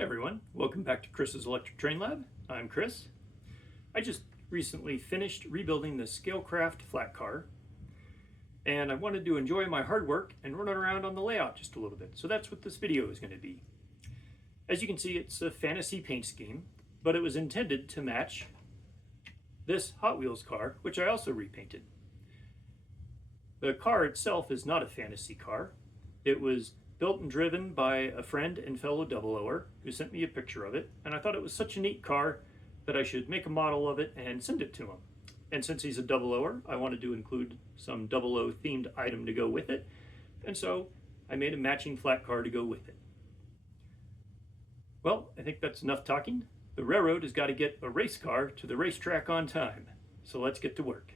Hey everyone, welcome back to Chris's Electric Train Lab. I'm Chris. I just recently finished rebuilding the Scale-Craft Flatcar, and I wanted to enjoy my hard work and run around on the layout just a little bit. So that's what this video is going to be. As you can see, it's a fantasy paint scheme, but it was intended to match this Hot Wheels car, which I also repainted. The car itself is not a fantasy car. It was built and driven by a friend and fellow double-oer who sent me a picture of it, and I thought it was such a neat car that I should make a model of it and send it to him. And since he's a double-oer, I wanted to include some double-o themed item to go with it, and so I made a matching flat car to go with it. Well, I think that's enough talking. The railroad has got to get a race car to the racetrack on time, so let's get to work.